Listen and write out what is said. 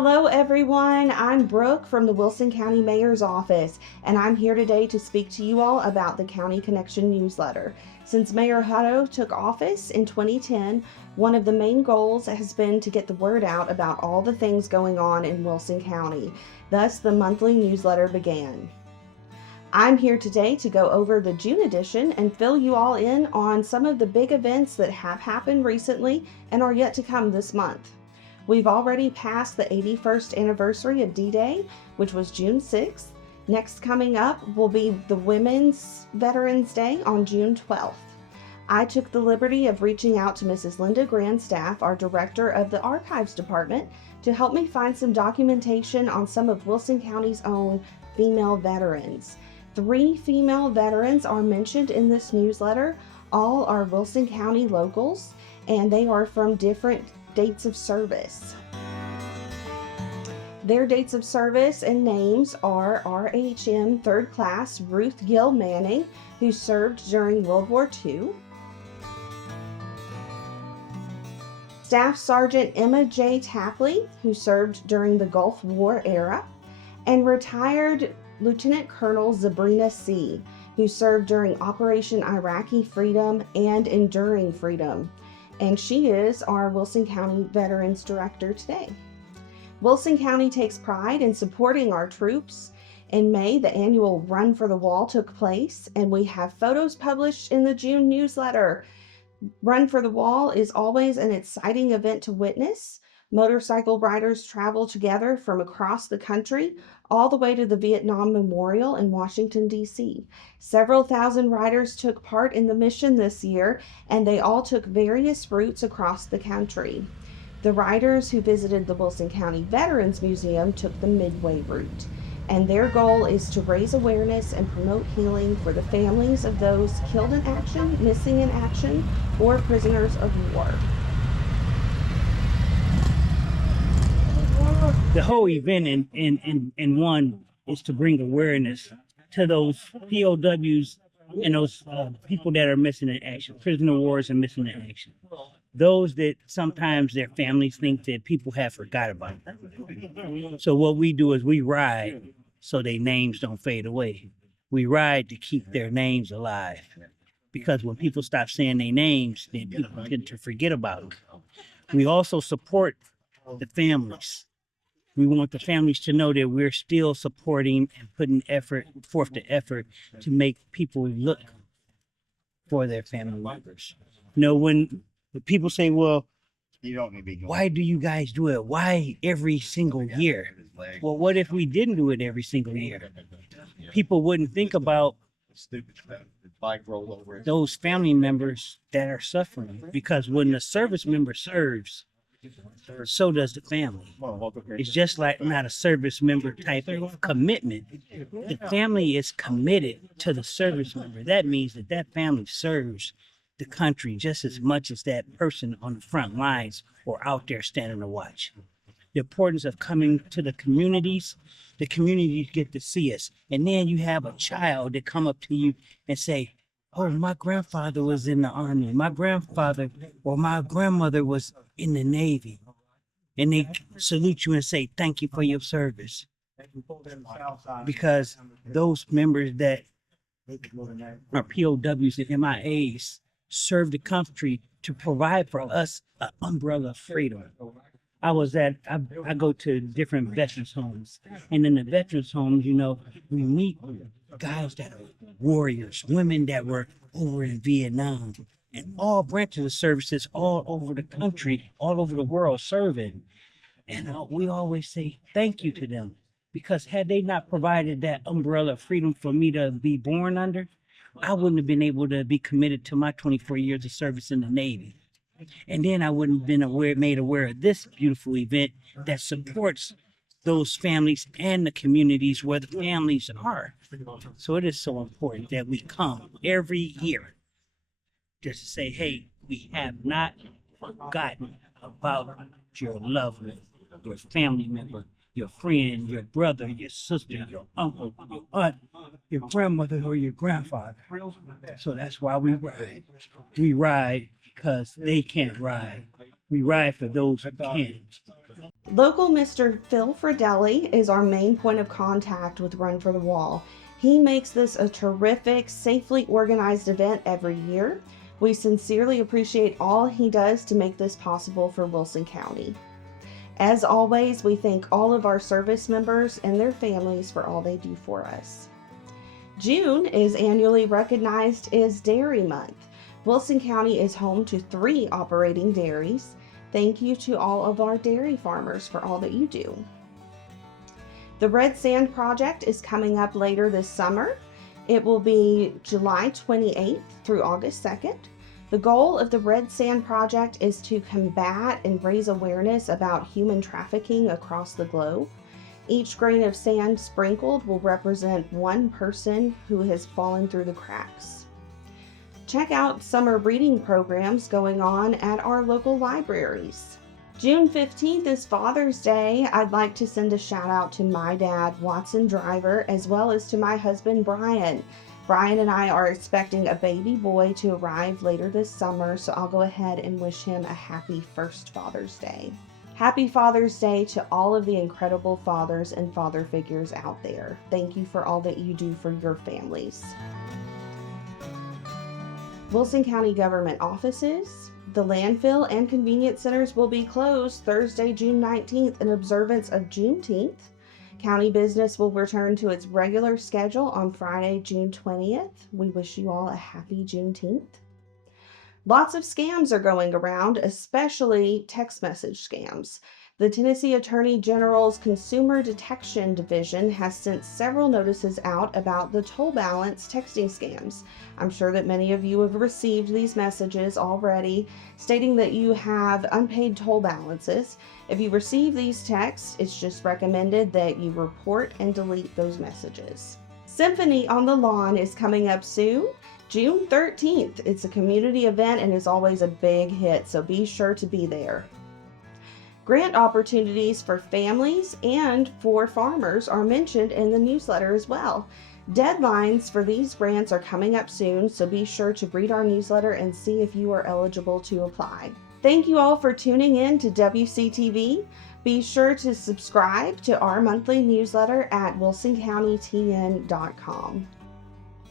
Hello, everyone. I'm Brooke from the Wilson County Mayor's Office, and I'm here today to speak to you all about the County Connection newsletter. Since Mayor Hutto took office in 2010, one of the main goals has been to get the word out about all the things going on in Wilson County. Thus, the monthly newsletter began. I'm here today to go over the June edition and fill you all in on some of the big events that have happened recently and are yet to come this month. We've already passed the 81st anniversary of D-Day, which was June 6th. Next coming up will be the Women's Veterans Day on June 12th. I took the liberty of reaching out to Mrs. Linda Grandstaff, our director of the Archives Department, to help me find some documentation on some of Wilson County's own female veterans. 3 female veterans are mentioned in this newsletter. All are Wilson County locals, and they are from different dates of service. Their dates of service and names are RHM 3rd Class Ruth Gill Manning, who served during World War II. Staff Sergeant Emma J. Tapley, who served during the Gulf War era. And retired Lieutenant Colonel Sabrina C., who served during Operation Iraqi Freedom and Enduring Freedom. And she is our Wilson County Veterans Director today. Wilson County takes pride in supporting our troops. In May, the annual Run for the Wall took place, and we have photos published in the June newsletter. Run for the Wall is always an exciting event to witness. Motorcycle riders travel together from across the country all the way to the Vietnam Memorial in Washington, D.C. Several thousand riders took part in the mission this year, and they all took various routes across the country. The riders who visited the Wilson County Veterans Museum took the Midway route, and their goal is to raise awareness and promote healing for the families of those killed in action, missing in action, or prisoners of war. The whole event in one is to bring awareness to those POWs and those people that are missing in action, prisoner of wars and missing in action. Those that sometimes their families think that people have forgot about. So what we do is we ride so their names don't fade away. We ride to keep their names alive. Because when people stop saying their names, then people tend to forget about them. We also support the families. We want the families to know that we're still supporting and putting forth the effort to make people look for their family members. You know, when people say, well, why do you guys do it? Why every single year? Well, what if we didn't do it every single year? People wouldn't think about those family members that are suffering, because when the service member serves, so does the family. It's just like not a service member type of commitment. The family is committed to the service member. That means that that family serves the country just as much as that person on the front lines or out there standing to watch. The importance of coming to the communities get to see us. And then you have a child that come up to you and say, oh, my grandfather was in the Army. My grandfather or my grandmother was in the Navy. And they salute you and say, thank you for your service. Because those members that are POWs and MIAs serve the country to provide for us an umbrella of freedom. I go to different veterans homes, and in the veterans homes, you know, we meet guys that are warriors, women that were over in Vietnam, and all branches of services all over the country, all over the world serving. And we always say thank you to them, because had they not provided that umbrella of freedom for me to be born under, I wouldn't have been able to be committed to my 24 years of service in the Navy. And then I wouldn't have been made aware of this beautiful event that supports those families and the communities where the families are. So it is so important that we come every year just to say, hey, we have not forgotten about your loved one, your family member, your friend, your brother, your sister, your uncle, your aunt, your grandmother, or your grandfather. So that's why we ride. We ride because they can't ride. We ride for those who can. Local Mr. Phil Fridelli is our main point of contact with Run for the Wall. He makes this a terrific, safely organized event every year. We sincerely appreciate all he does to make this possible for Wilson County. As always, we thank all of our service members and their families for all they do for us. June is annually recognized as Dairy Month. Wilson County is home to 3 operating dairies. Thank you to all of our dairy farmers for all that you do. The Red Sand Project is coming up later this summer. It will be July 28th through August 2nd. The goal of the Red Sand Project is to combat and raise awareness about human trafficking across the globe. Each grain of sand sprinkled will represent one person who has fallen through the cracks. Check out summer reading programs going on at our local libraries. June 15th is Father's Day. I'd like to send a shout out to my dad, Watson Driver, as well as to my husband, Brian. Brian and I are expecting a baby boy to arrive later this summer, so I'll go ahead and wish him a happy first Father's Day. Happy Father's Day to all of the incredible fathers and father figures out there. Thank you for all that you do for your families. Wilson County government offices, the landfill, and convenience centers will be closed Thursday, June 19th in observance of Juneteenth. County business will return to its regular schedule on Friday, June 20th. We wish you all a happy Juneteenth. Lots of scams are going around, especially text message scams. The Tennessee Attorney General's Consumer Detection Division has sent several notices out about the toll balance texting scams. I'm sure that many of you have received these messages already stating that you have unpaid toll balances. If you receive these texts, it's just recommended that you report and delete those messages. Symphony on the Lawn is coming up soon, June 13th. It's a community event and is always a big hit, so be sure to be there. Grant opportunities for families and for farmers are mentioned in the newsletter as well. Deadlines for these grants are coming up soon, so be sure to read our newsletter and see if you are eligible to apply. Thank you all for tuning in to WCTV. Be sure to subscribe to our monthly newsletter at wilsoncountytn.com.